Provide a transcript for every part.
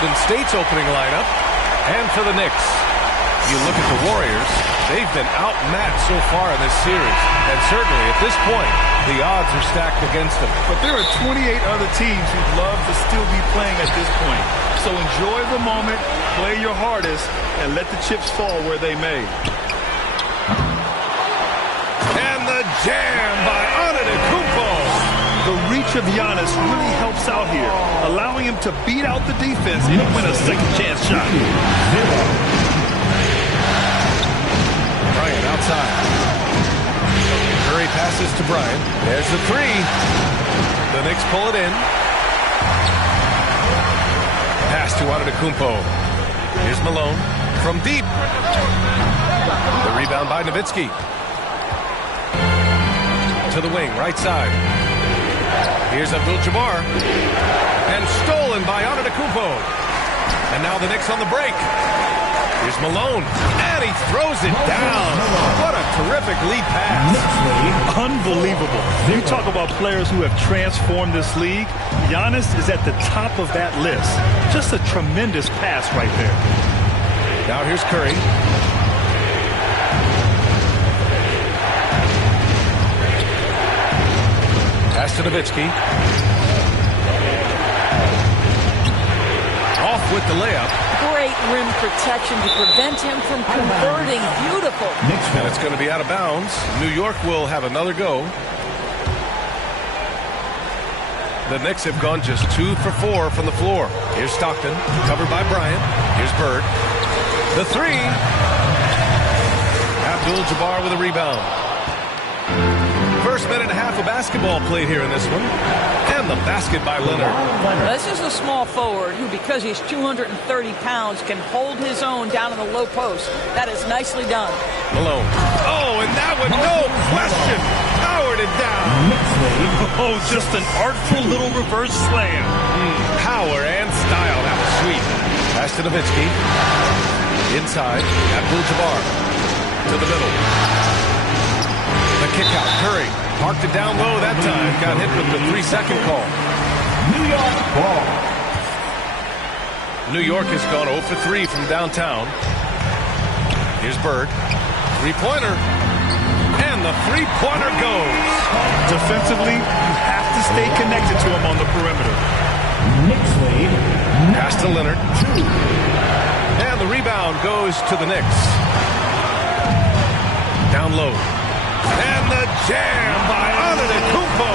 Golden State's opening lineup. And for the Knicks, you look at the Warriors, they've been outmatched so far in this series. And certainly at this point, the odds are stacked against them. But there are 28 other teams who'd love to still be playing at this point. So enjoy the moment, play your hardest, and let the chips fall where they may. And the jam by Antetokounmpo. The reach of Giannis really helps out here, allowing him to beat out the defense and win a second chance shot. Bryant outside. Curry passes to Bryant. There's the three. The Knicks pull it in. Pass to Antetokounmpo. Here's Malone from deep. The rebound by Nowitzki. To the wing, right side. Here's Abdul-Jabbar. And stolen by Antetokounmpo. And now the Knicks on the break. Here's Malone. And he throws it down. What a terrific lead pass. Unbelievable. You talk about players who have transformed this league. Giannis is at the top of that list. Just a tremendous pass right there. Now here's Curry. Pass to Nowitzki. Off with the layup. Great rim protection to prevent him from converting. Beautiful. And it's going to be out of bounds. New York will have another go. The Knicks have gone just 2 for 4 from the floor. Here's Stockton, covered by Bryant. Here's Bird. The three. Abdul-Jabbar with a rebound. First minute and a half of basketball played here in this one. And the basket by Leonard. This is a small forward who, because he's 230 pounds, can hold his own down in the low post. That is nicely done. Malone. Oh, and that one, no question, powered it down. Oh, just an artful little reverse slam. Power and style. That was sweet. Pass to Nowitzki. Inside. Abdul-Jabbar. To the middle. The kick out. Curry parked it down low that time. Got hit with the 3-second call. New York ball. New York has gone 0 for 3 from downtown. Here's Bird. Three-pointer. And the three-pointer goes. Defensively, you have to stay connected to him on the perimeter. Knicks lead. Pass to Leonard. And the rebound goes to the Knicks. Down low. And the jam by Antetokounmpo.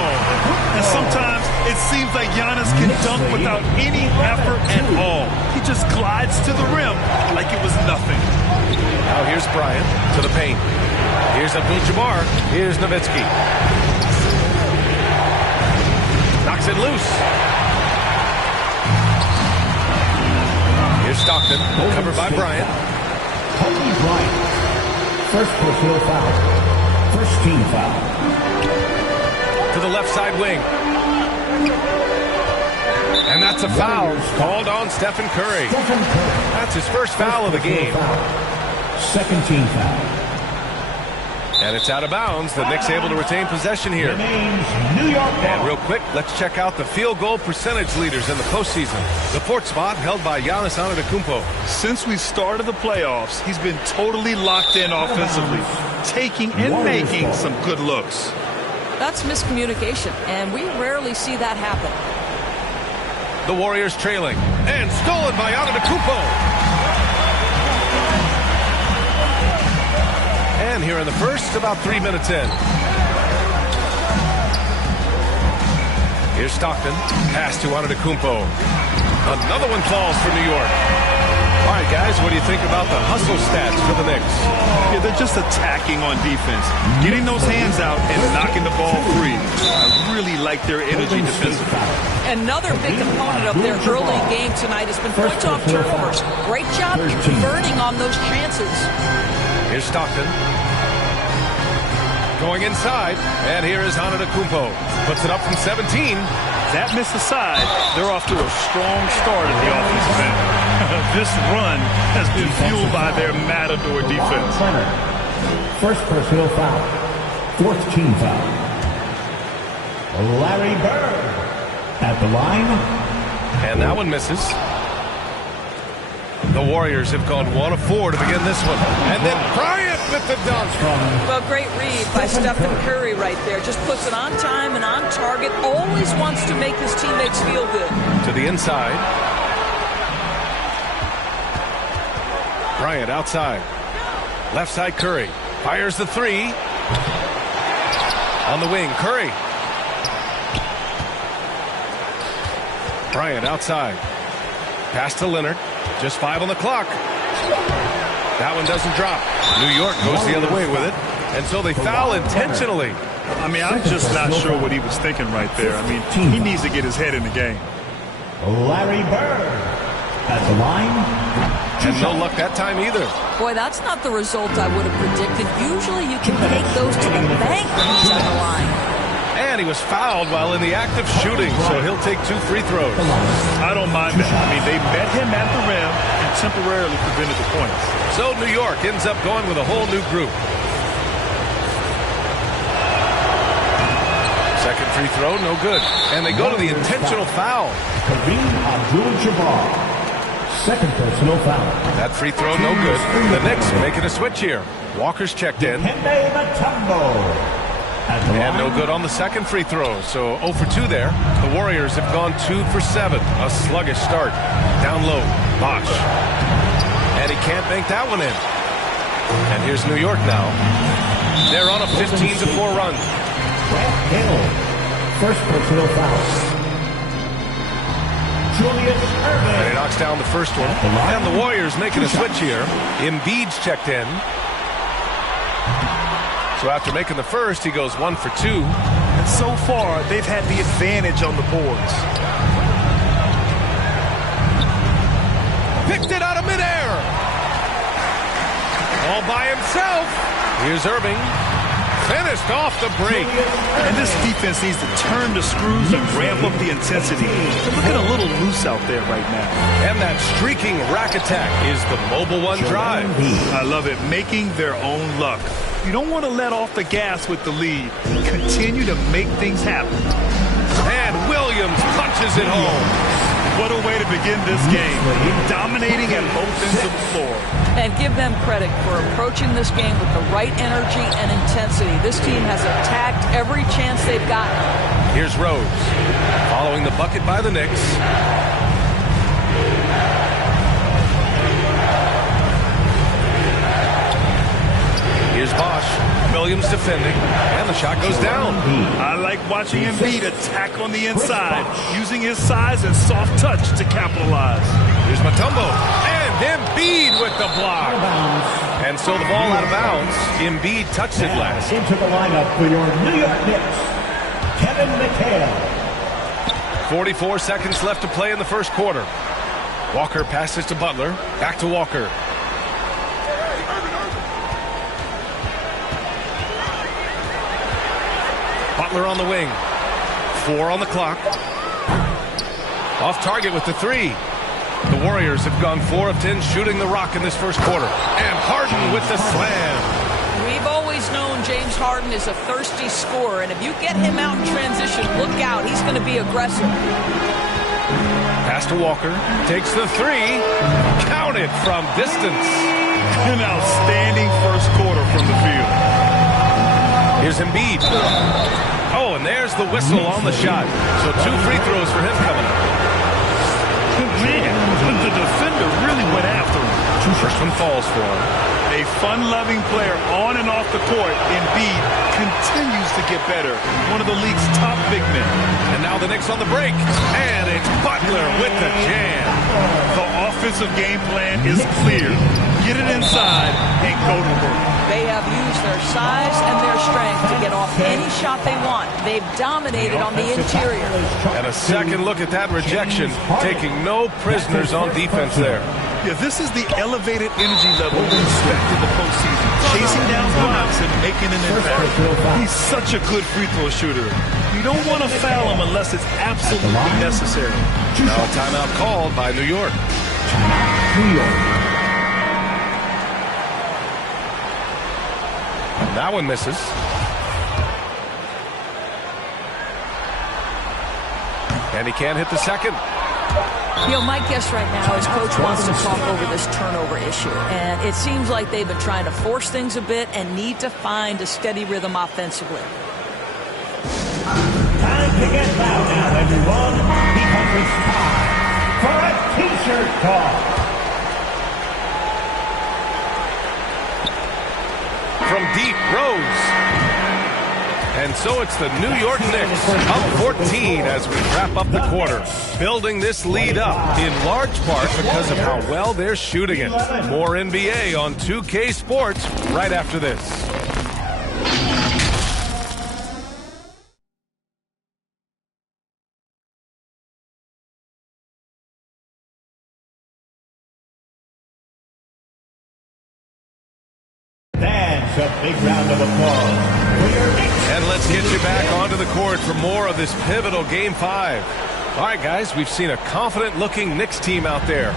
And sometimes it seems like Giannis can dunk without any effort at all. He just glides to the rim like it was nothing. Now here's Bryant to the paint. Here's Abdul-Jabbar. Here's Nowitzki. Knocks it loose. Here's Stockton, covered by Bryant. Kobe Bryant. First personal foul. First team foul. To the left side wing. And that's a foul called on Stephen Curry. That's his first foul of the game. Second team foul. And it's out of bounds. The Knicks able to retain possession here. New York ball. And real quick, let's check out the field goal percentage leaders in the postseason. The fourth spot held by Giannis Antetokounmpo. Since we started the playoffs, he's been totally locked in offensively, taking and making some good looks. That's miscommunication, and we rarely see that happen. The Warriors trailing. And stolen by Antetokounmpo. And here in the first, about 3 minutes in. Here's Stockton. Pass to Antetokounmpo. Another one falls for New York. All right, guys, what do you think about the hustle stats for the Knicks? Yeah, they're just attacking on defense, getting those hands out and knocking the ball free. I really like their energy defensively. Another big component of their early game tonight has been points off turnovers. Great job converting on those chances. Here's Stockton. Going inside, and here is Antetokounmpo. Puts it up from 17. That miss aside, they're off to a strong start at the offensive end. This run has been fueled by their matador defense. First personal foul. Fourth team foul. Larry Bird at the line. And that one misses. The Warriors have gone 1 of 4 to begin this one. And then Bryant with the dunk. Well, great read by Stephen Curry right there. Just puts it on time and on target. Always wants to make his teammates feel good. To the inside. Bryant outside. Left side Curry. Fires the three. On the wing, Curry. Bryant outside. Pass to Leonard. Just 5 on the clock. That one doesn't drop. New York goes the other way with it. And so they foul intentionally. I mean, I'm just not sure what he was thinking right there. I mean, he needs to get his head in the game. Larry Bird at the line. And no luck that time either. Boy, that's not the result I would have predicted. Usually you can take those to the bank when he's on the line. And he was fouled while in the act of shooting, so he'll take 2 free throws. I don't mind that. I mean, they met him at the rim and temporarily prevented the points. So New York ends up going with a whole new group. Second free throw, no good. And they go to the intentional foul. Kareem Abdul-Jabbar. Second personal foul. That free throw, no good. The Knicks making a switch here. Walker's checked in. Dikembe Mutombo. And no good on the second free throw. So 0 for 2 there. The Warriors have gone 2 for 7. A sluggish start. Down low. Bosh. And he can't bank that one in. And here's New York now. They're on a 15-4 run. Hill. First personal foul. Julius Erving. And he knocks down the first one. And the Warriors making a switch here. Embiid's checked in. So after making the first, he goes 1 for 2. And so far, they've had the advantage on the boards. Picked it out of midair. All by himself. Here's Irving. Finished off the break. And this defense needs to turn the screws and ramp up the intensity. They're looking a little loose out there right now. And that streaking rack attack is the mobile one drive. I love it. Making their own luck. You don't want to let off the gas with the lead. Continue to make things happen. And Williams punches it home. What a way to begin this game. Dominating at both ends of the floor. And give them credit for approaching this game with the right energy and intensity. This team has attacked every chance they've gotten. Here's Rose. Following the bucket by the Knicks. Here's Bosh. Williams defending. And the shot goes down. I like watching Embiid attack on the inside, using his size and soft touch to capitalize. Here's Mutombo. And Embiid with the block. And so the ball out of bounds. Embiid touched it last. Into the lineup for your New York Knicks, Kevin McHale. 44 seconds left to play in the first quarter. Walker passes to Butler. Back to Walker. Butler on the wing. 4 on the clock. Off target with the 3. The Warriors have gone 4 of 10 shooting the rock in this first quarter. And Harden with the slam. We've always known James Harden is a thirsty scorer, and if you get him out in transition, look out. He's going to be aggressive. Pass to Walker. Takes the 3. Counted from distance. An outstanding first quarter from the field. Here's Embiid. Oh, and there's the whistle on the shot. So 2 free throws for him coming up. Man, the defender really went after him. First one falls for him. A fun-loving player on and off the court, Embiid continues to get better. One of the league's top big men. And now the Knicks on the break. And it's Butler with the jam. The offensive game plan is clear. Get it inside and go to work. They have used their size and their strength to get off any shot they want. They've dominated on the interior. And a second look at that rejection, taking no prisoners on defense there. Yeah, this is the elevated energy level we expect in the postseason. Chasing down blocks and making an impact. He's such a good free throw shooter. You don't want to foul him unless it's absolutely necessary. Now a timeout called by New York. New York. That one misses. And he can't hit the second. You know, my guess right now is Coach wants to talk over this turnover issue. And it seems like they've been trying to force things a bit and need to find a steady rhythm offensively. Time to get loud now, everyone, because it's time for a t-shirt talk. From deep, Rose. And so it's the New York Knicks up 14 as we wrap up the quarter. Building this lead up in large part because of how well they're shooting it. More NBA on 2K Sports right after this. That's a big round of applause for your Knicks. And let's get you back onto the court for more of this pivotal Game 5. All right, guys, we've seen a confident-looking Knicks team out there.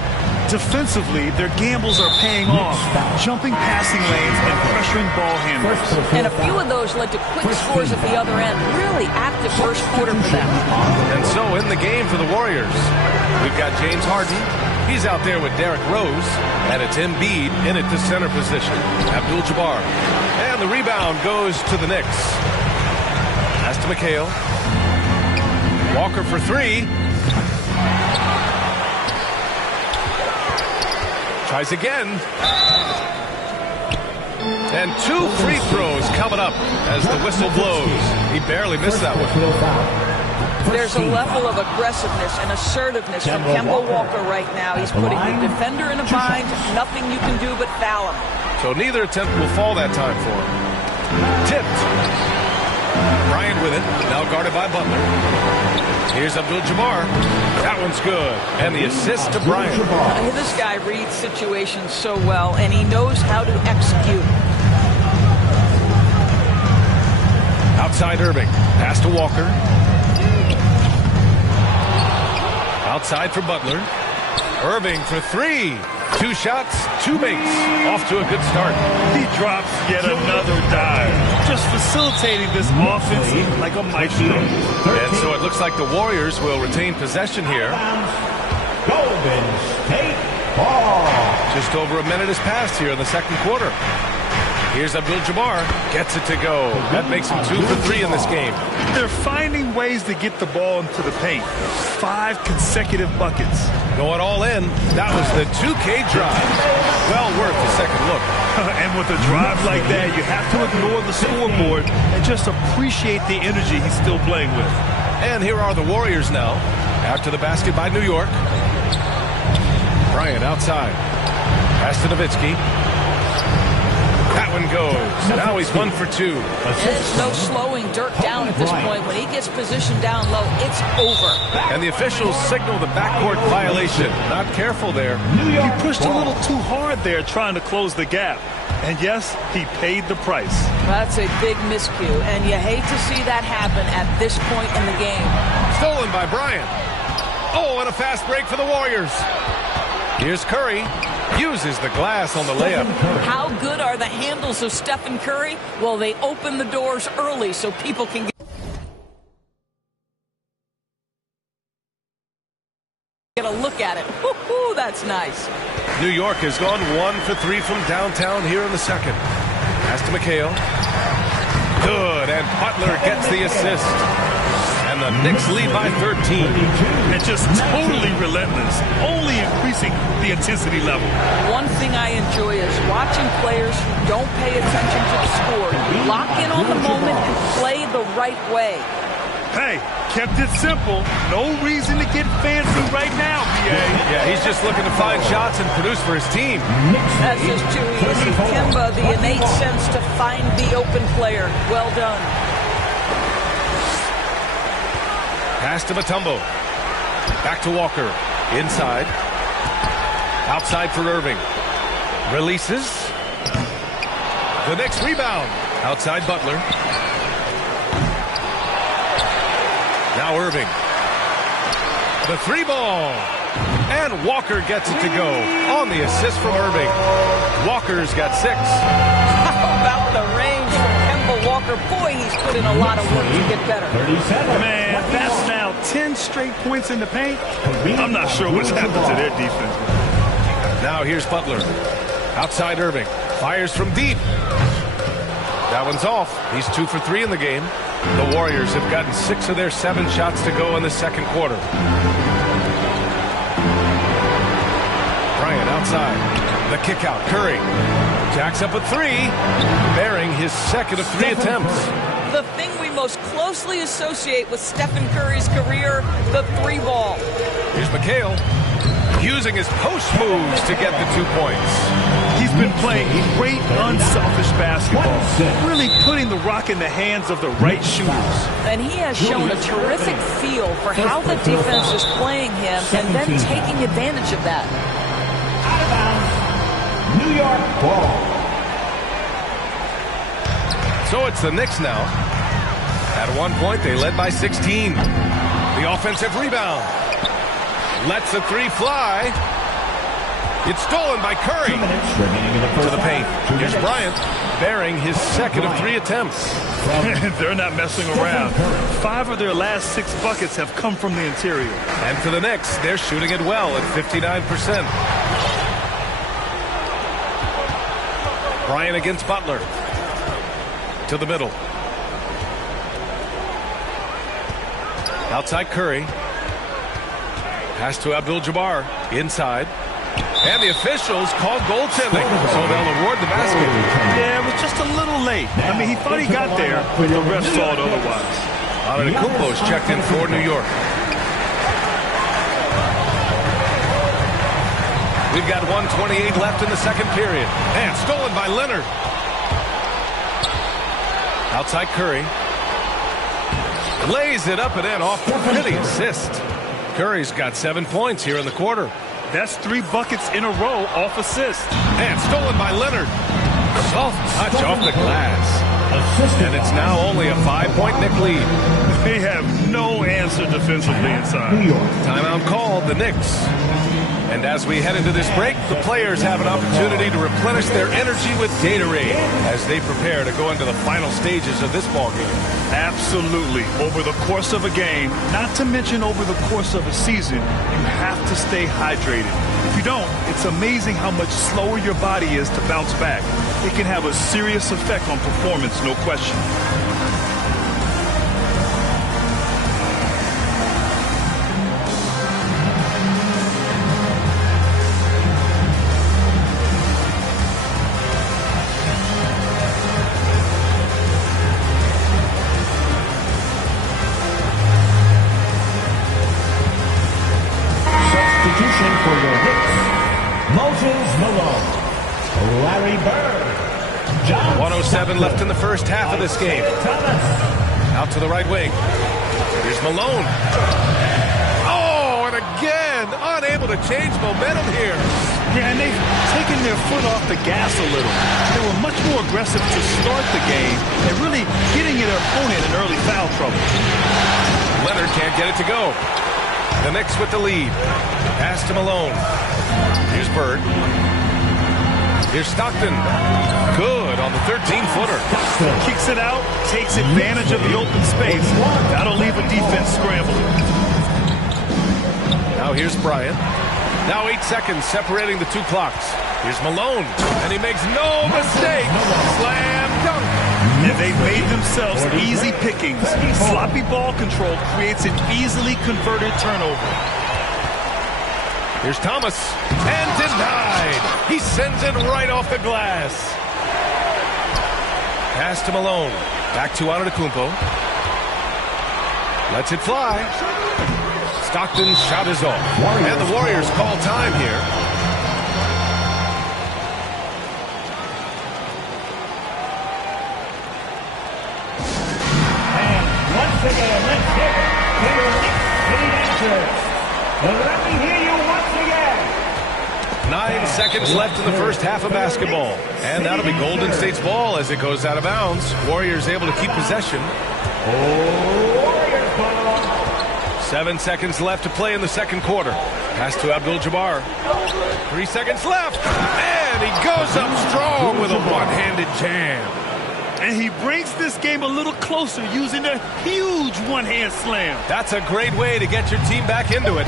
Defensively, their gambles are paying off, jumping passing lanes and pressuring ball handlers. And a few of those led to quick scores at the other end. Really active first quarter for them. And so in the game for the Warriors, we've got James Harden. He's out there with Derrick Rose, and it's Embiid in at the center position. Abdul-Jabbar. And the rebound goes to the Knicks. Pass to McHale. Walker for three. Tries again. And 2 free throws coming up as the whistle blows. He barely missed that one. There's a level of aggressiveness and assertiveness from Kemba Walker right now. He's putting the defender in a bind. Nothing you can do but foul him. So neither attempt will fall that time for him. Tipped. Bryant with it. Now guarded by Butler. Here's Abdul-Jabbar. That one's good. And the assist to Bryant. This guy reads situations so well, and he knows how to execute. Outside Irving. Pass to Walker. Outside for Butler. Irving for three. 2 shots, 2 makes. Off to a good start. He drops yet another dive, just facilitating this offense like a maestro. And so it looks like the Warriors will retain possession here. Golden State ball. Just over a minute has passed here in the second quarter. Here's Abdul-Jabbar. Gets it to go. That makes him 2 for 3 in this game. They're finding ways to get the ball into the paint. 5 consecutive buckets. Going all in. That was the 2K drive. Well worth a second look. And with a drive like that, you have to ignore the scoreboard and just appreciate the energy he's still playing with. And here are the Warriors now. After the basket by New York. Bryant outside. Pass to Nowitzki. That one goes. Now he's 1 for 2. There's no slowing Dirk down at this point. When he gets positioned down low, it's over. And the officials signal the backcourt violation. Not careful there. He pushed a little too hard there trying to close the gap. And yes, he paid the price. That's a big miscue, and you hate to see that happen at this point in the game. Stolen by Bryant. Oh, and a fast break for the Warriors. Here's Curry. Uses the glass on the layup. How good are the handles of Stephen Curry? Well, they open the doors early so people can get a look at it. Woo-hoo, that's nice. New York has gone 1 for 3 from downtown here in the second. Pass to McHale. Good, and Butler gets the assist. And the Knicks lead by 13. And just totally relentless, only increasing the intensity level. One thing I enjoy is watching players who don't pay attention to the score lock in on the moment and play the right way. Hey, kept it simple. No reason to get fancy right now, BA. Yeah, he's just looking to find shots and produce for his team. That's just too easy. Kemba, the innate sense to find the open player. Well done. Pass to Mutombo. Back to Walker. Inside. Outside for Irving. Releases. The next rebound. Outside Butler. Now Irving. The 3 ball. And Walker gets it to go on the assist from Irving. Walker's got 6. How about the range from Kemba Walker? Boy, he's put in a lot of work to get better. Man, that's now allowed 10 straight points in the paint. I'm not sure what's happened to their defense. Now here's Butler. Outside Irving. Fires from deep. That one's off. He's 2 for 3 in the game. The Warriors have gotten 6 of their 7 shots to go in the second quarter. Bryant outside. The kick out. Curry jacks up a 3, bearing his second of 3 attempts. The thing we most closely associate with Stephen Curry's career, the 3-ball. Here's McHale using his post moves to get the 2 points. He's been playing great, unselfish basketball, really putting the rock in the hands of the right shooters. And he has shown a terrific feel for how the defense is playing him and then taking advantage of that. Out of bounds, New York ball. So it's the Knicks now. At one point, they led by 16. The offensive rebound. Lets the 3 fly. It's stolen by Curry. To the paint. Here's Bryant, bearing his second of 3 attempts. They're not messing around. 5 of their last 6 buckets have come from the interior. And for the Knicks, they're shooting it well at 59%. Bryant against Butler. To the middle. Outside Curry. Pass to Abdul-Jabbar. Inside. And the officials called goaltending, so they'll award the basket. Yeah, it was just a little late. I mean, he thought he got there, but the ref saw it otherwise. Antetokounmpo's checked in for New York. We've got 1:28 left in the second period. And stolen by Leonard. Outside Curry. Lays it up and in off the pretty assist. Curry's got 7 points here in the quarter. That's 3 buckets in a row off assist. And stolen by Leonard. Soft touch off the glass. And it's now only a 5-point Knick lead. They have no answer defensively inside. Timeout called, the Knicks. And as we head into this break, the players have an opportunity to replenish their energy with Gatorade as they prepare to go into the final stages of this ballgame. Absolutely. Over the course of a game, not to mention over the course of a season, you have to stay hydrated. If you don't, it's amazing how much slower your body is to bounce back. It can have a serious effect on performance, no question. For your Knicks, Moses Malone, Larry Bird, John 107 left in the first half of this game. Thomas. Out to the right wing. Here's Malone. Oh, and again, unable to change momentum here. Yeah, and they've taken their foot off the gas a little. They were much more aggressive to start the game and really getting their opponent in early foul trouble. Leonard can't get it to go. The Knicks with the lead. Pass to Malone. Here's Bird. Here's Stockton. Good on the 13-footer. Kicks it out, takes advantage of the open space. That'll leave a defense scrambling. Now here's Bryant. Now 8 seconds separating the 2 clocks. Here's Malone. And he makes no mistake. Slam dunk. And they've made themselves easy pickings. Sloppy ball control creates an easily converted turnover. Here's Thomas. And denied. He sends it right off the glass. Pass to Malone. Back to Antetokounmpo. Lets it fly. Stockton's shot is off. And the Warriors call time here. Once again, let's hear it to your Knicks City Dancers. Let me hear you once again. 9 seconds left in the first half of basketball. And that'll be Golden State's ball as it goes out of bounds. Warriors able to keep possession. Warriors ball. 7 seconds left to play in the second quarter. Pass to Abdul-Jabbar. 3 seconds left. And he goes up strong with a one-handed jam. And he brings this game a little closer using a huge one-hand slam. That's a great way to get your team back into it.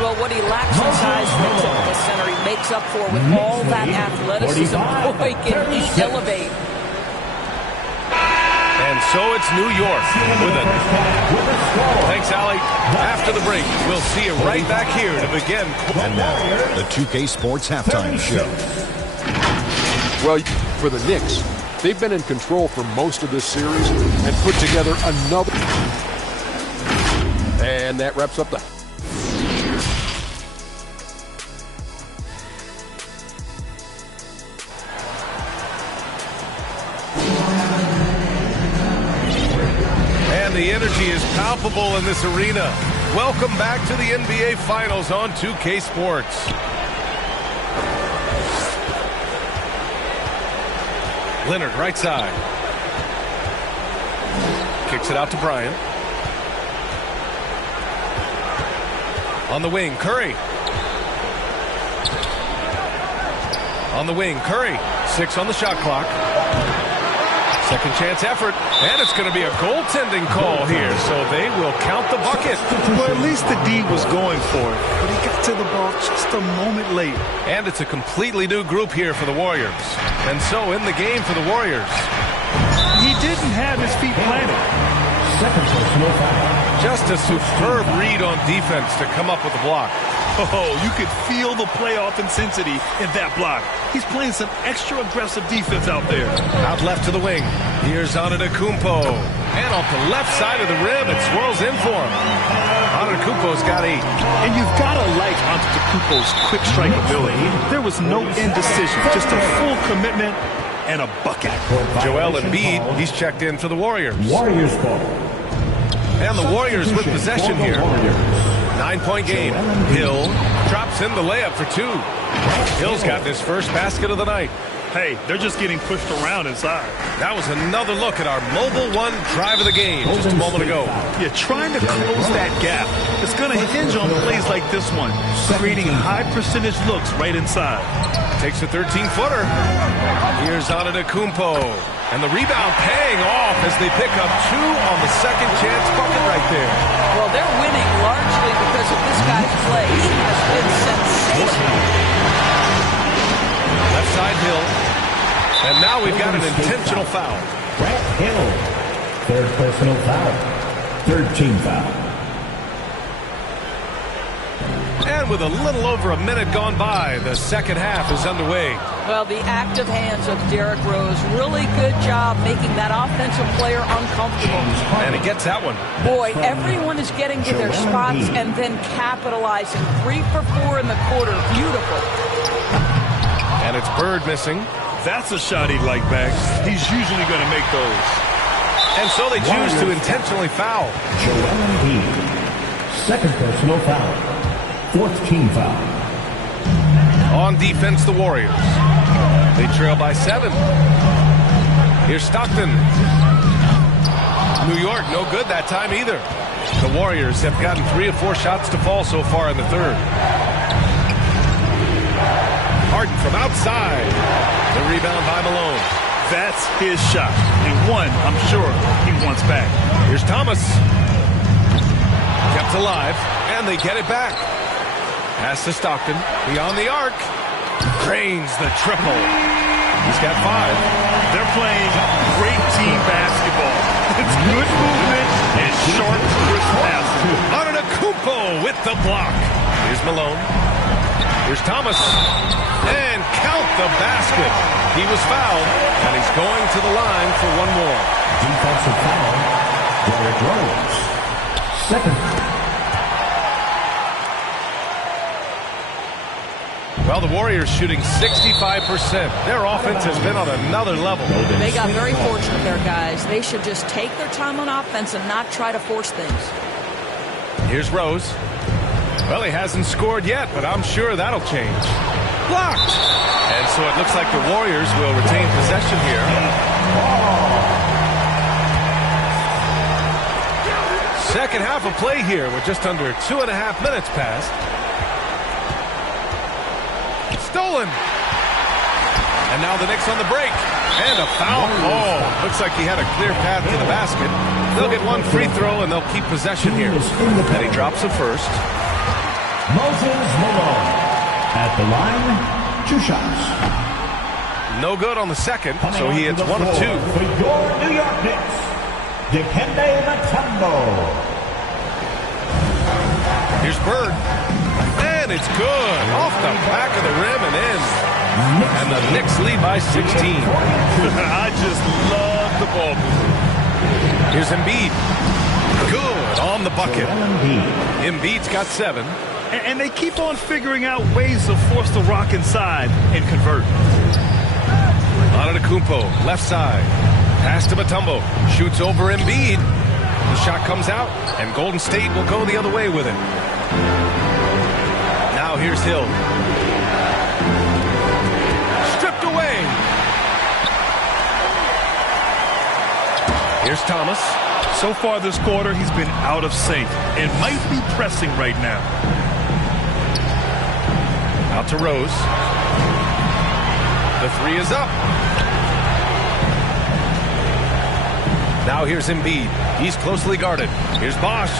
Well, what he lacks in size makes up the center. He makes up for with all that athleticism. Boy, can he elevate. And so it's New York with it. Thanks, Allie. After the break, we'll see you right back here to begin. And now, the 2K Sports Halftime Show. Well, for the Knicks, they've been in control for most of this series and put together another. And that wraps up the... And the energy is palpable in this arena. Welcome back to the NBA Finals on 2K Sports. Leonard, right side. Kicks it out to Bryant. On the wing, Curry. On the wing, Curry. 6 on the shot clock. Second chance effort. And it's going to be a goaltending call here, so they will count the bucket. Well, at least the D was going for it, but he got to the ball just a moment late. And it's a completely new group here for the Warriors. And so in the game for the Warriors. He didn't have his feet planted. Second personal foul. Just a superb read on defense to come up with the block. Oh, you could feel the playoff intensity in that block. He's playing some extra aggressive defense out there. Out left to the wing. Here's Antetokounmpo. And off the left side of the rim, it swirls in for him. Antetokounmpo's got 8. And you've got to like Antetokounmpo's quick strike ability. There was no indecision, just a full commitment and a bucket. Joel Embiid, he's checked in for the Warriors. Warriors ball. And the Warriors with possession here. 9-point game. Hill drops in the layup for 2. Hill's gotten his first basket of the night. Hey, they're just getting pushed around inside. That was another look at our Mobile One drive of the game just a moment ago. Yeah, trying to close that gap. It's going to hinge on plays like this one, creating high percentage looks right inside. Takes a 13-footer. Here's Antetokounmpo. And the rebound paying off as they pick up 2 on the second chance bucket right there. Well, they're winning largely because of this guy's play. He has been sensational. Left side Hill. And now we've got an intentional foul. Brett Hill. Third personal foul. Third team foul. And with a little over a minute gone by, the second half is underway. Well, the active hands of Derrick Rose, really good job making that offensive player uncomfortable. And he gets that one. Boy, everyone is getting to their spots and then capitalizing. 3 for 4 in the quarter. Beautiful. And it's Bird missing. That's a shot he'd like back. He's usually going to make those. And so they choose to intentionally foul. Joel Embiid. Second personal foul. Fourth team foul. On defense, the Warriors. They trail by 7. Here's Stockton. New York, no good that time either. The Warriors have gotten 3 of 4 shots to fall so far in the third. Harden from outside. The rebound by Malone. That's his shot. And one, I'm sure, he wants back. Here's Thomas. Kept alive, and they get it back. Pass to Stockton. Beyond the arc. Cranes the triple. He's got 5. They're playing great team basketball. It's good movement and short, crisp passing. Antetokounmpo with the block. Here's Malone. Here's Thomas. And count the basket. He was fouled, and he's going to the line for one more. Defensive foul. Derrick Rose. Second. Well, the Warriors shooting 65%. Their offense has been on another level. They got very fortunate there, guys. They should just take their time on offense and not try to force things. Here's Rose. Well, he hasn't scored yet, but I'm sure that'll change. Blocked! And so it looks like the Warriors will retain possession here. Second half of play here with just under 2.5 minutes passed. Stolen. And now the Knicks on the break. And a foul ball. Looks like he had a clear path to the basket. They'll get one free throw, and they'll keep possession here. And he drops it first. Moses Malone at the line, 2 shots. No good on the second, so he hits 1 of 2. For your New York Knicks, Dikembe Mutombo. Here's Bird. And it's good. Off the back of the rim and in. And the Knicks lead by 16. I just love the ball movement. Here's Embiid. Good on the bucket. Embiid's got 7. And they keep on figuring out ways to force the rock inside and convert. Antetokounmpo, left side. Pass to Mutombo. Shoots over Embiid. The shot comes out, and Golden State will go the other way with it. Now here's Hill. Stripped away. Here's Thomas. So far this quarter, he's been out of sync and might be pressing right now. Out to Rose. The 3 is up. Now here's Embiid. He's closely guarded. Here's Bosch.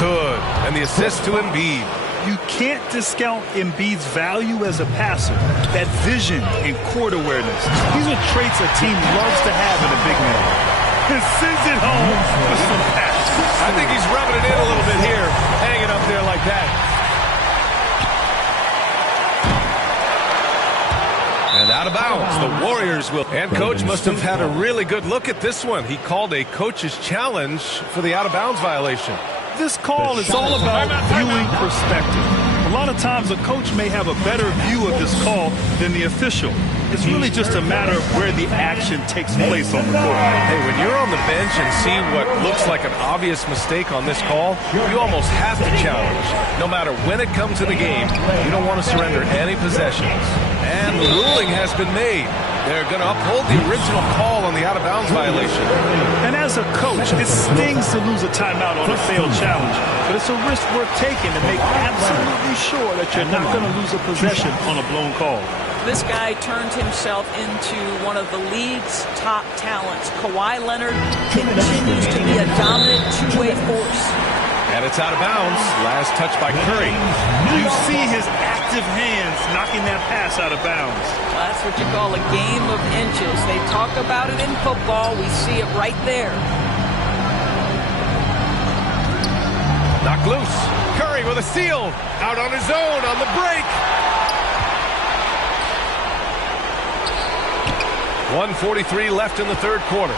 Good. And the assist to Embiid. You can't discount Embiid's value as a passer. That vision and court awareness. These are traits a team loves to have in a big man. And sends it home with some passion. I think he's rubbing it in a little bit here. Hanging up there like that. And out of bounds, the Warriors will. And coach must have had a really good look at this one. He called a coach's challenge for the out of bounds violation. This call is all about viewing perspective. A lot of times a coach may have a better view of this call than the official. It's really just a matter of where the action takes place on the court. Hey, when you're on the bench and see what looks like an obvious mistake on this call, you almost have to challenge. No matter when it comes in the game, you don't want to surrender any possessions. And the ruling has been made. They're going to uphold the original call on the out-of-bounds violation. And as a coach, it stings to lose a timeout on a failed challenge. But it's a risk worth taking to make absolutely sure that you're not going to lose a possession on a blown call. This guy turned himself into one of the league's top talents. Kawhi Leonard continues to be a dominant two-way force. And it's out of bounds. Last touch by Curry. You see his active hands knocking that pass out of bounds. Well, that's what you call a game of inches. They talk about it in football. We see it right there. Knocked loose. Curry with a steal. Out on his own on the break. 1:43 left in the third quarter.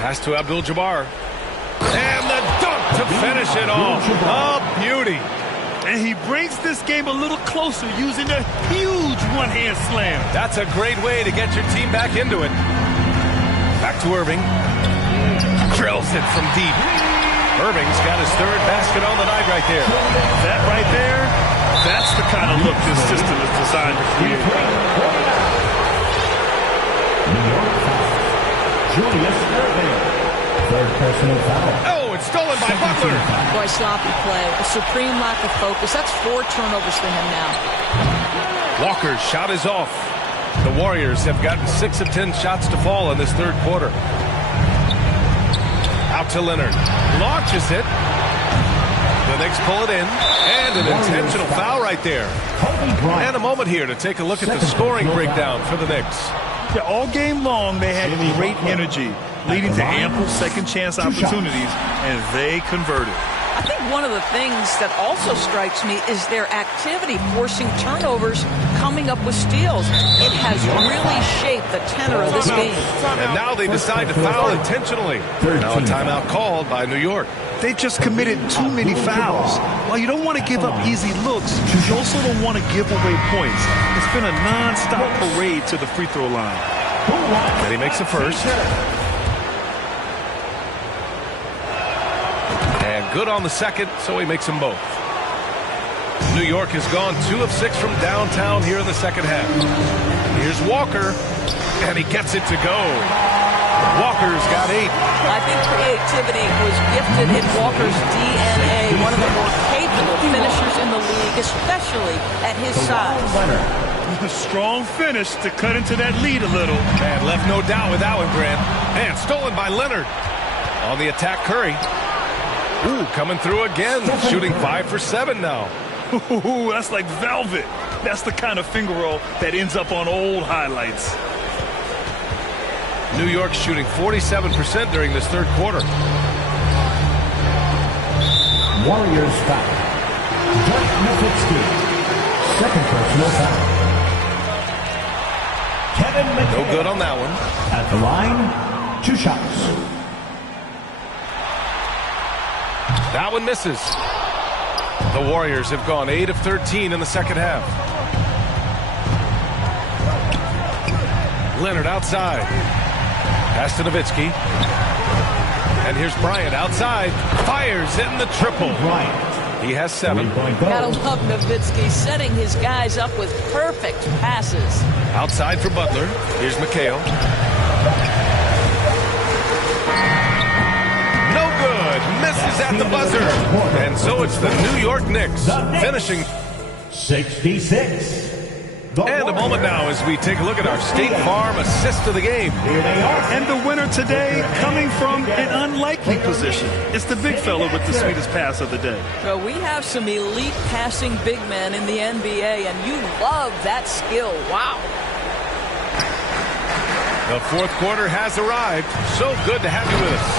Pass to Abdul-Jabbar. And the dunk to finish it off. A beauty. And he brings this game a little closer using a huge one-hand slam. That's a great way to get your team back into it. Back to Irving. Drills it from deep. Irving's got his third basket on the night right there. That right there, that's the kind of look this system is designed to create. Julius Irving. Third personal foul. Oh, it's stolen by Butler. Boy, sloppy play. A supreme lack of focus. That's 4 turnovers for him now. Walker's shot is off. The Warriors have gotten 6 of 10 shots to fall in this third quarter. Out to Leonard. Launches it. The Knicks pull it in. And an intentional foul right there. And a moment here to take a look at the scoring breakdown for the Knicks. Yeah, all game long, they had great energy, leading to ample second chance opportunities, and they converted. I think one of the things that also strikes me is their activity forcing turnovers, coming up with steals. It has really shaped the tenor of this game. And now they decide to foul intentionally. Now a timeout called by New York. They just committed too many fouls. While you don't want to give up easy looks, you also don't want to give away points. It's been a non-stop parade to the free throw line. And he makes the first. And good on the second, so he makes them both. New York has gone 2 of 6 from downtown here in the second half. Here's Walker, and he gets it to go. Walker's got 8. I think creativity was gifted in Walker's DNA, one of the more capable finishers in the league, especially at his size. A strong finish to cut into that lead a little. Man, left no doubt with that one, Grant. And stolen by Leonard. On the attack, Curry. Ooh, coming through again. Shooting 5 for 7 now. Ooh, that's like velvet. That's the kind of finger roll that ends up on old highlights. New York shooting 47% during this third quarter. Warriors foul. Dirk Nowitzki. Second personal foul. Kevin McHale. No good on that one. At the line, 2 shots. That one misses. The Warriors have gone 8 of 13 in the second half. Leonard outside. Pass to Nowitzki. And here's Bryant outside. Fires in the triple. Bryant. He has 7. Gotta love Nowitzki setting his guys up with perfect passes. Outside for Butler. Here's McHale. No good. Misses at the buzzer. And so it's the New York Knicks finishing 66. And a moment now as we take a look at our State Farm assist of the game. Here they are. And the winner today coming from an unlikely position. It's the big fella with the sweetest pass of the day. Well, we have some elite passing big men in the NBA, and you love that skill. Wow. The fourth quarter has arrived. So good to have you with us.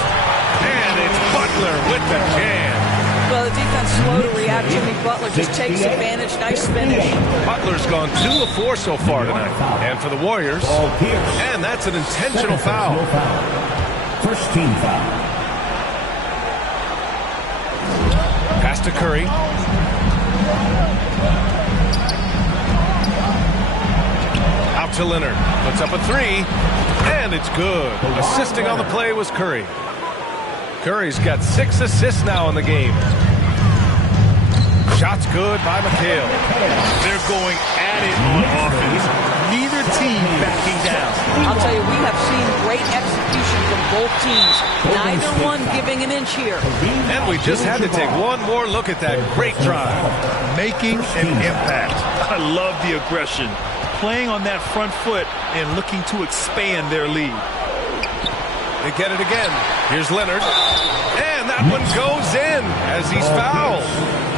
And it's Butler with the jam. Well, the defense slow to react. Jimmy Butler just takes advantage. Nice finish. Butler's gone 2 of 4 so far tonight. And for the Warriors, and that's an intentional foul. First team foul. Pass to Curry. Out to Leonard. Puts up a 3. And it's good. Assisting on the play was Curry. Curry's got 6 assists now in the game. Shots good by McHale. They're going at it on offense. Neither team backing down. I'll tell you, we have seen great execution from both teams. Neither one giving an inch here. And we just had to take one more look at that great drive. Making an impact. I love the aggression. Playing on that front foot and looking to expand their lead. They get it again. Here's Leonard. And that one goes in as he's fouled.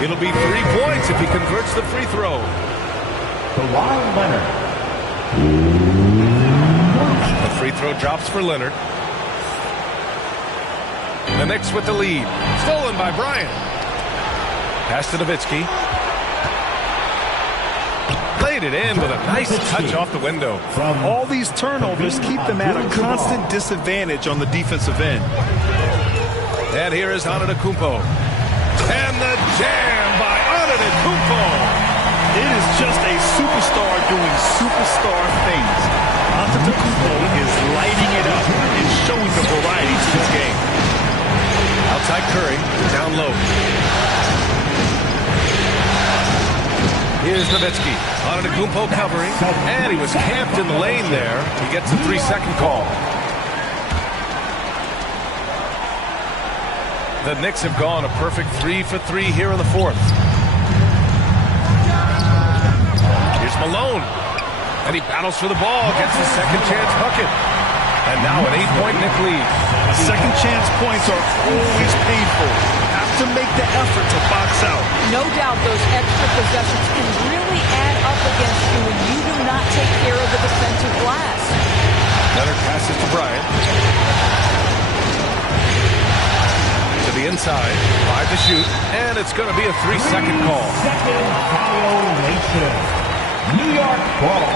It'll be 3 points if he converts the free throw. Kawhi Leonard. The free throw drops for Leonard. The Knicks with the lead. Stolen by Bryant. Pass to Nowitzki. Played it in with a nice touch off the window. All these turnovers keep them at a constant disadvantage on the defensive end. And here is Antetokounmpo. And the jam by Antetokounmpo. It is just a superstar doing superstar things. Antetokounmpo is lighting it up and showing the variety to his game. Outside Curry, down low. Here's Nowitzki. Antetokounmpo covering, and he was camped in the lane there. He gets a 3-second call. The Knicks have gone a perfect 3 for 3 here in the fourth. Here's Malone. And he battles for the ball, gets his second chance bucket. And now an 8-point Knick lead. Second chance points are always painful. Have to make the effort to box out. No doubt those extra possessions can really add up against you when you do not take care of the defensive glass. Leonard passes to Bryant. To the inside, 5 to shoot, and it's going to be a 3-second call. Second violation. New York ball.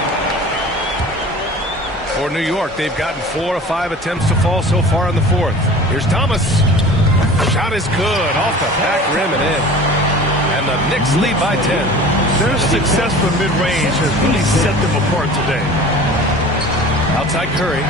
For New York, they've gotten 4 of 5 attempts to fall so far in the fourth. Here's Thomas. Shot is good, off the back rim and in. And the Knicks lead by 10. Their success from mid-range has really set them apart today. Outside Curry.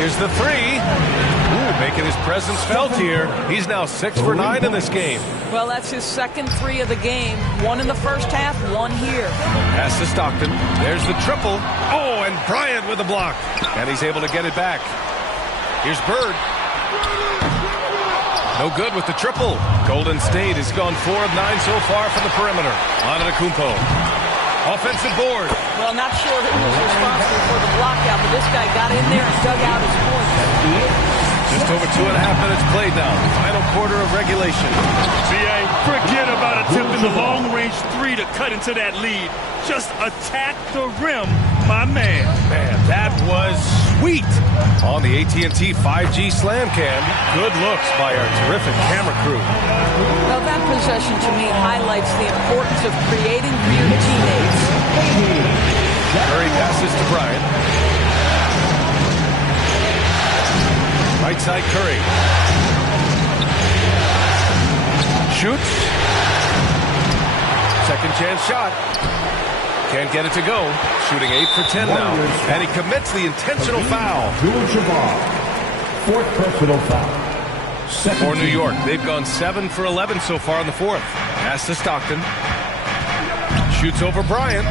Here's the 3. Ooh, making his presence felt here. He's now 6 for 9 in this game. Well, that's his second 3 of the game. 1 in the first half, 1 here. Pass to Stockton. There's the triple. Oh, and Bryant with the block. And he's able to get it back. Here's Bird. No good with the triple. Golden State has gone 4 of 9 so far from the perimeter. Antetokounmpo. Offensive board. Well, not sure who was responsible for the blockout, but this guy got in there and dug out his points. Just over 2.5 minutes played now. Final quarter of regulation. BA, forget about attempting the long-range 3 to cut into that lead. Just attack the rim, my man. Man, that was sweet on the AT&T 5G Slam Cam. Good looks by our terrific camera crew. Well, that possession to me highlights the importance of creating for your teammates. Curry passes to Bryant. Right side Curry. Shoots. Second chance shot. Can't get it to go. Shooting 8 for 10 now. And he commits the intentional foul. Abdul-Jabbar, 4th personal foul. For New York, they've gone 7 for 11 so far in the 4th. Pass to Stockton. Shoots over Bryant.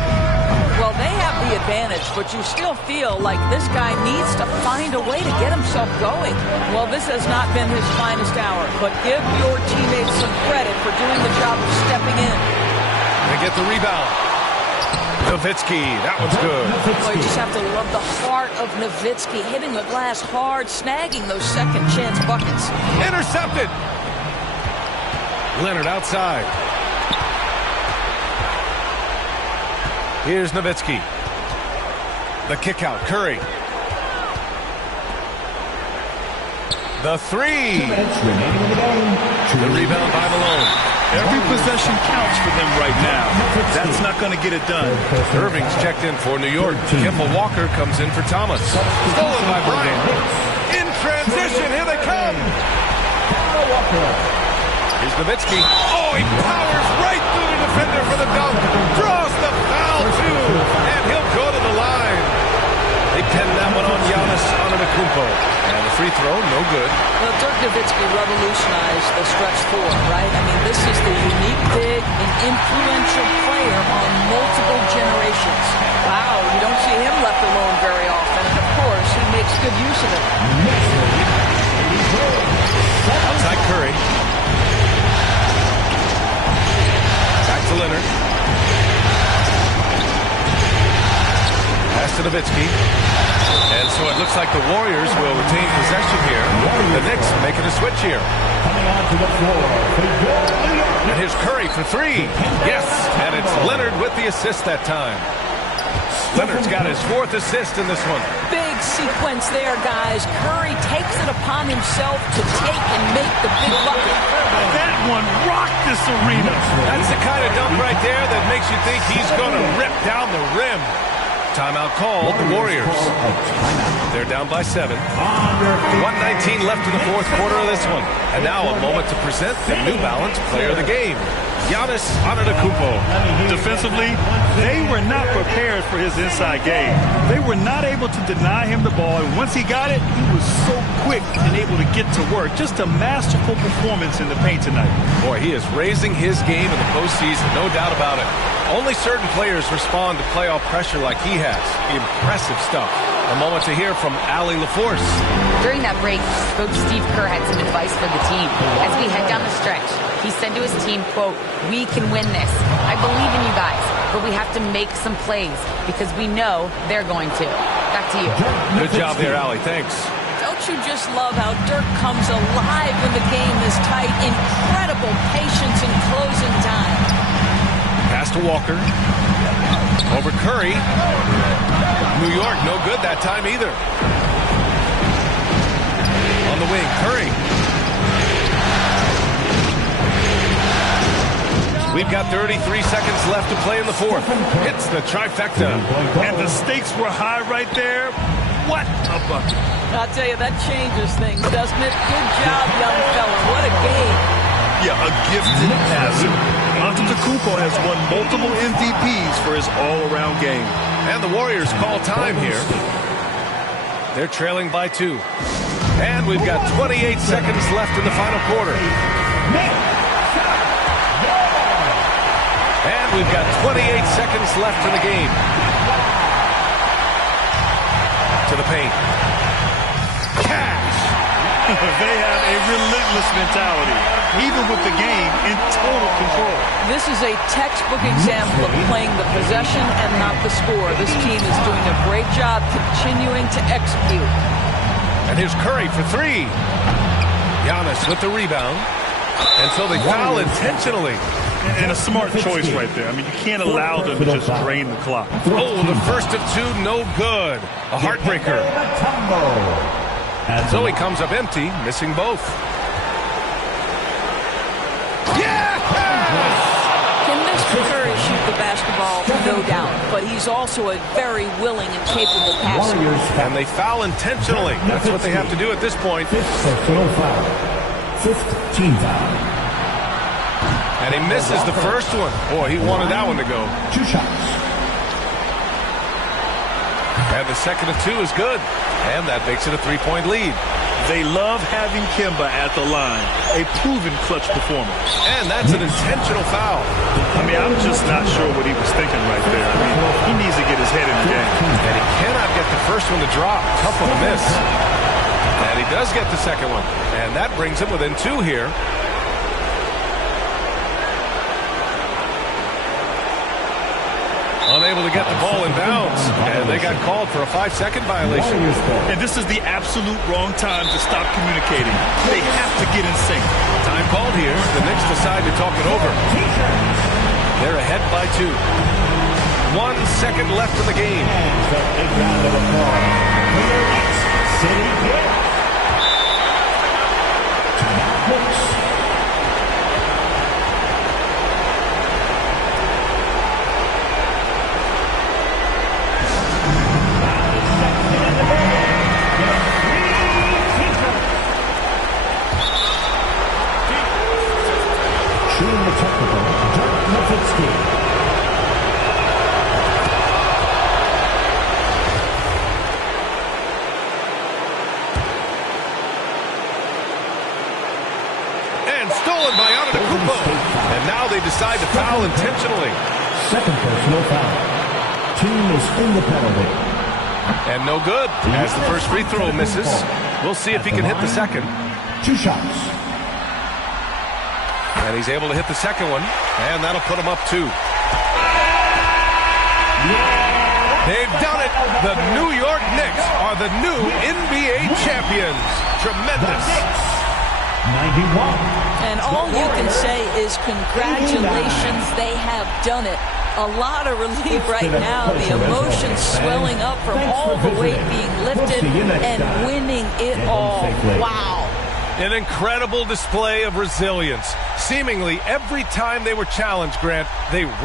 Well, they have the advantage, but you still feel like this guy needs to find a way to get himself going. Well, this has not been his finest hour, but give your teammates some credit for doing the job of stepping in. They get the rebound. Nowitzki, that one's good. Well, you just have to love the heart of Nowitzki, hitting the glass hard, snagging those second chance buckets. Intercepted. Leonard outside. Here's Nowitzki. The kick out, Curry. The 3. The rebound by Malone. Every possession counts for them right now. That's not going to get it done. Irving's checked in for New York. Kemba Walker comes in for Thomas. Stolen by Bryant. In transition, here they come. Here's Nowitzki. Oh, he powers right through the defender for the dunk. Draws the foul, too. And he'll go to the line. They pinned that one on Giannis Antetokounmpo. And the free throw, no good. Well, Dirk Nowitzki revolutionized the stretch 4, right? I mean, this is the unique, big, and influential player on multiple generations. Wow, you don't see him left alone very often. And, of course, he makes good use of it. Outside Curry. Back to Leonard. Pass to Nowitzki. And so it looks like the Warriors will retain possession here. The Knicks making a switch here. Coming onto the floor. And here's Curry for 3. Yes, and it's Leonard with the assist that time. Leonard's got his 4th assist in this one. Big sequence there, guys. Curry takes it upon himself to take and make the big bucket. That one rocked this arena. That's the kind of dunk right there that makes you think he's going to rip down the rim. Timeout called, the Warriors. They're down by 7. 1:19 left in the 4th quarter of this one. And now a moment to present the New Balance Player of the Game, Giannis Antetokounmpo. Defensively, they were not prepared for his inside game. They were not able to deny him the ball, and once he got it, he was so quick and able to get to work. Just a masterful performance in the paint tonight. Boy, he is raising his game in the postseason, no doubt about it. Only certain players respond to playoff pressure like he has. Impressive stuff. A moment to hear from Allie LaForce. During that break, Coach Steve Kerr had some advice for the team. As we head down the stretch, he said to his team, quote, "We can win this. I believe in you guys, but we have to make some plays because we know they're going to." Back to you. Good job there, Allie. Thanks. Don't you just love how Dirk comes alive when the game is tight? Incredible patience in closing time. Pass to Walker. Over Curry. New York, no good that time either. On the wing, Curry. We've got 33 seconds left to play in the 4th. Hits the trifecta. And the stakes were high right there. What a bucket. I'll tell you, that changes things, doesn't it? Good job, young fella. What a game. Yeah, a gifted passer. Antetokounmpo has won multiple MVPs for his all-around game. And the Warriors call time here. They're trailing by 2. And we've got 28 seconds left in the final quarter. And we've got 28 seconds left in the game. To the paint. Cash. They have a relentless mentality, even with the game in total control. This is a textbook example of playing the possession and not the score. This team is doing a great job continuing to execute. And here's Curry for three. Giannis with the rebound. And so they foul intentionally. And a smart choice right there. I mean, you can't allow them to just drain the clock. Oh, the first of two, no good. A heartbreaker. And so he comes up empty, missing both. Yeah! Can Mr. Curry shoot the basketball? No doubt. But he's also a very willing and capable passer. And they foul intentionally. That's what they have to do at this point. Fifth team foul. And he misses the first one. Boy, he wanted that one to go. 2 shots. And the second of two is good. And that makes it a 3-point lead. They love having Kemba at the line. A proven clutch performer. And that's an intentional foul. I mean, I'm just not sure what he was thinking right there. I mean, he needs to get his head in the game. And he cannot get the first one to drop. Tough one to miss. And he does get the second one. And that brings him within two here. Unable to get the ball in bounds. And they got called for a 5-second violation. And this is the absolute wrong time to stop communicating. They have to get in sync. Time called here. The Knicks decide to talk it over. They're ahead by 2. 1 second left in the game. Stolen by Antetokounmpo. And now they decide to foul intentionally. Second personal foul. Team is in the penalty. And no good as the first free throw misses. We'll see if he can hit the second. 2 shots. And he's able to hit the second one. And that'll put him up 2. They've done it. The New York Knicks are the new NBA champions. Tremendous. 91. And all you can say is congratulations, they have done it. A lot of relief right now. The emotions swelling up from all the weight being lifted and winning it all. Wow. An incredible display of resilience. Seemingly every time they were challenged, Grant, they rose.